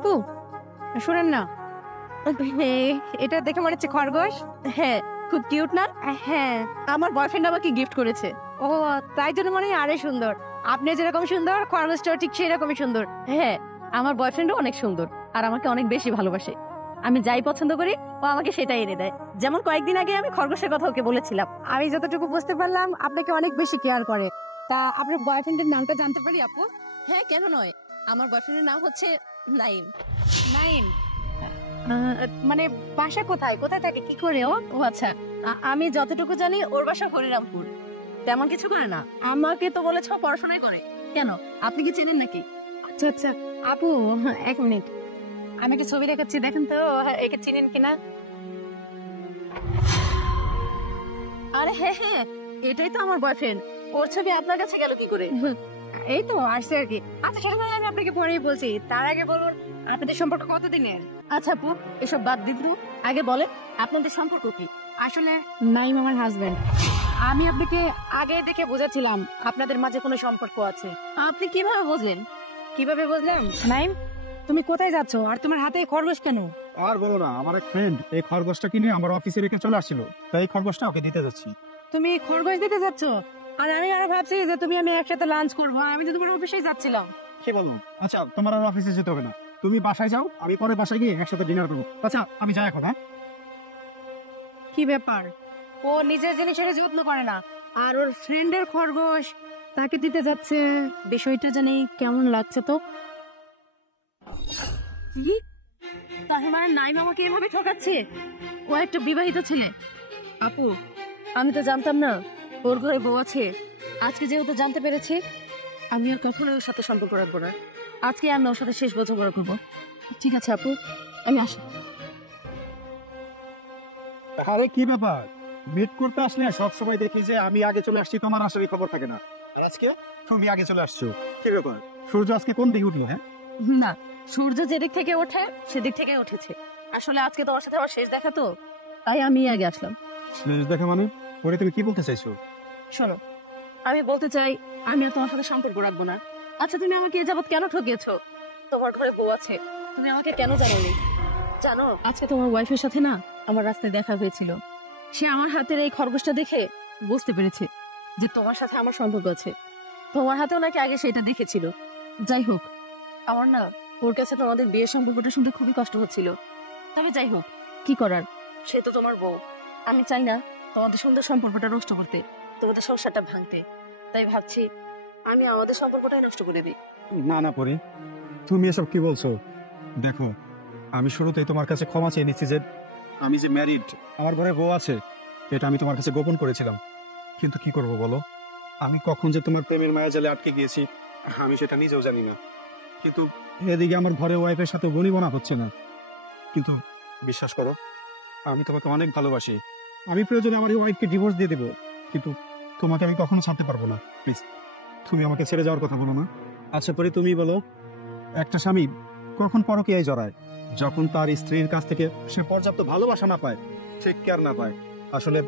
আপু শুনেন না, এটা দেখে মনে হচ্ছে খরগোশ। হ্যাঁ, খুব কিউট না? হ্যাঁ, আমার বয়ফ্রেন্ড আমাকে গিফট করেছে। ও, তাই জন্য মনে হয় আরে সুন্দর। আপনি যেরকম সুন্দর, খরগোশটাও ঠিক সেরকমই সুন্দর। হ্যাঁ, আমার বয়ফ্রেন্ডও অনেক সুন্দর আর আমাকে অনেক বেশি ভালোবাসে। আমি যাই পছন্দ করি ও আমাকে সেটাই এনে দেয়। যেমন কয়েকদিন আগে আমি খরগোশের কথা ওকে বলেছিলাম। আমি যতটুকু বুঝতে পারলাম আপনাকে অনেক বেশি কেয়ার করে। তা আপনার বয়ফ্রেন্ডের নামটা জানতে পারি আপু? হ্যাঁ, কেন নয়। আমার বয়ফ্রেন্ডের নাম হচ্ছে নাইম। নাইম? মানে বাসা কোথায়, কোথায় থাকে, কি করে ও? ও আচ্ছা, আমি যতটুকু জানি ওর বাসা হরিরামপুর। তেমন কিছু করে না। আমাকে তো বলেছ পড়াশোনাই করে। কেন, আপনি কি চেনেন নাকি? আচ্ছা আচ্ছা আপু, এক মিনিট, আমি কি ছবি দেখাচ্ছি, দেখেন তো একে চিনেন কিনা। আরে হ্যাঁ হ্যাঁ, এটাই তো আমার বয়ফ্রেন্ড। ওর ছবি আপনার কাছে গেল কি করে? এই তো আসছে আর কি। আচ্ছা সেটা নয়, আমি আপনাকে পরেই বলছি, তার আগে বলুন আপনাদের সম্পর্ক কতদিনের? আচ্ছা আপু, এসব বাদ দিন তো। আগে বলেন আপনাদের সম্পর্ক কি? আসলে নাইম আমার হাজবেন্ড। আমি আপনাকে আগে দেখে বোঝাচ্ছিলাম আপনাদের মাঝে কোনো সম্পর্ক আছে। আপনি কিভাবে বুঝলেন? কিভাবে বুঝলাম? নাইম, তুমি কোথায় যাচ্ছ আর তোমার হাতে খরগোশ কেন? আর বলো না, আমার এক ফ্রেন্ড এই খরগোশটা কিনে আমার অফিসে রেখে চলে আসছিল, তাই এই খরগোশটা ওকে দিতে যাচ্ছি। তুমি খরগোশ দিতে যাচ্ছ? আর আমি আরো ভাবছি যে তুমি আমি একসাথে লাঞ্চ করবো, আমি তো তোমার অফিসেই যাচ্ছিলাম। কি বলো? আচ্ছা, তোমার আর অফিসে যেতে হবে না, তুমি বাসায় যাও, আমি পরে বাসায় গিয়ে একসাথে ডিনার করবো। আচ্ছা আমি যাই এখন। হ্যাঁ, কি ব্যাপার, ও নিজের জিনিসের যত্ন করে না আর ওর ফ্রেন্ডের খরগোশ তাকে দিতে যাচ্ছে? বিষয়টা জানি কেমন লাগছে তো। কি? তার মানে নাইম আমাকে এভাবে ঠকাচ্ছে? ও একটা বিবাহিত ছেলে। আপু, আমি তো জানতাম না ওর ঘরে বউ আছে। আজকে যেহেতু জানতে পেরেছি, আমি আর কখনোই ওর সাথে সম্পর্ক রাখবো না। আজকে আমি ওর সাথে শেষ বোঝাপড়া করবো। ঠিক আছে আপু, আমি আসি। আরে কি ব্যাপার, মিট করতে আসলে সবসময় দেখি যে আমি আগে চলে আসছি, তোমার আসারই খবর থাকে না। আর আজকে তুমি আগে চলে আসছো, কি ব্যাপার? সূর্য আজকে কোন দিকে উঠলো? হ্যাঁ না, সূর্য যেদিক থেকে ওঠে সেদিক থেকে উঠেছে। আসলে আজকে তোমার সাথে আমার শেষ দেখা তো, তাই আমি আগে আসলাম। শেষ দেখা মানে? পরে তুমি কি বলতে চাইছো? শোনো, আমি বলতে চাই আমি আর তোমার সাথে সম্পর্ক রাখবো না। আচ্ছা, তুমি আমাকে এ যাবৎ কেন ঠকিয়েছো? তোমার ঘরে বউ আছে, তুমি আমাকে কেন জানোনি? জানো, আজকে তোমার ওয়াইফের সাথে না আমার রাস্তায় দেখা হয়েছিল। সে আমার হাতের এই খরগোশটা দেখে বুঝতে পেরেছে যে তোমার সাথে আমার সম্পর্ক আছে। তোমার হাতেও নাকি আগে সেটা দেখেছিল। যাই হোক, আমার না ওর কাছে তোমাদের বিয়ের সম্পর্কটা শুনতে খুবই কষ্ট হচ্ছিল। তবে যাই হোক, কি করার, সে তো তোমার বউ। আমি চাই না তোমাদের সুন্দর সম্পর্কটা নষ্ট করতে, তোমাদের সংসারটা ভাঙতে। তাই ভাবছি আমি আমাদের সম্পর্কটাই নষ্ট করে দিই। না না পরে, তুমি এসব কি বলছো? দেখো, আমি শুরুতেই তোমার কাছে ক্ষমা চেয়ে নিচ্ছি যে আমি যে ম্যারিড, আমার ঘরে বউ আছে, এটা আমি তোমার কাছে গোপন করেছিলাম। কিন্তু কি করব বলো, আমি কখন যে তোমার প্রেমের মায়াজালে আটকে গিয়েছি আমি সেটা নিজেও জানি না। কিন্তু এদিকে আমার ঘরে ওয়াইফের সাথে বনিবনা হচ্ছে না। কিন্তু বিশ্বাস করো, আমি তোমাকে অনেক ভালোবাসি। আমি প্রয়োজনে আমার ওয়াইফকে ডিভোর্স দিয়ে দেবো, কিন্তু তোমাকে আমি কখনো ছাড়তে পারবো না। প্লিজ, তুমি আমাকে ছেড়ে যাওয়ার কথা বলো না। আচ্ছা পরে তুমি বলো, একটা স্বামী কখন পরকীয়ায় জড়ায়? যখন তার স্ত্রীর কাছ থেকে সে পর্যাপ্ত ভালোবাসা না পায়, সে কেয়ার না পায়। আসলে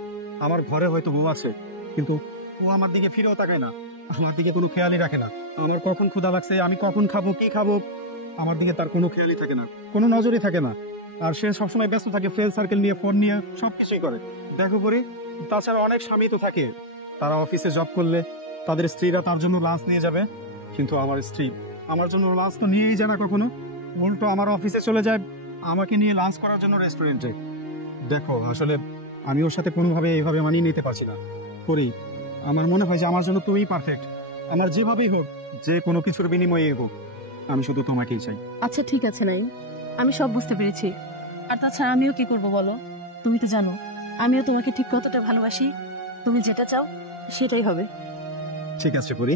আমার ঘরে হয়তো বউ আছে, কিন্তু ও আমার দিকে ফিরেও তাকায় না, আমার দিকে কোনো খেয়ালই রাখে না। আমার কখন ক্ষুধা লাগছে, আমি কখন খাবো, কি খাবো, আমার দিকে তার কোনো খেয়ালই থাকে না, কোনো নজরই থাকে না। আর সে সবসময় ব্যস্ত থাকে ফ্রেন্ড সার্কেল নিয়ে, ফোন নিয়ে, সবকিছুই করে। দেখো পরি, তাছাড়া অনেক স্বামী তো থাকে, তারা অফিসে জব করলে তাদের স্ত্রীরা তার জন্য লাঞ্চ নিয়ে যাবে, কিন্তু আমার স্ত্রী আমার জন্য লাঞ্চ তো নিয়েই যায় না কখনো। উল্টো আমার অফিসে চলে যায় আমাকে নিয়ে লাঞ্চ করার জন্য রেস্টুরেন্টে। দেখো আসলে আমি ওর সাথে কোনোভাবে এইভাবে মানিয়ে নিতে পারছি না। করি, আমার মনে হয় যে আমার জন্য তুমিই পারফেক্ট। আমার যেভাবেই হোক, যে কোনো কিছুর বিনিময়ে হোক, আমি শুধু তোমাকেই চাই। আচ্ছা ঠিক আছে নাই, আমি সব বুঝতে পেরেছি। আর তাছাড়া আমিও কি করব বলো? তুমি তো জানো আমিও তোমাকে ঠিক কতটা ভালোবাসি। তুমি যেটা চাও সেটাই হবে। ঠিক আছে পরি।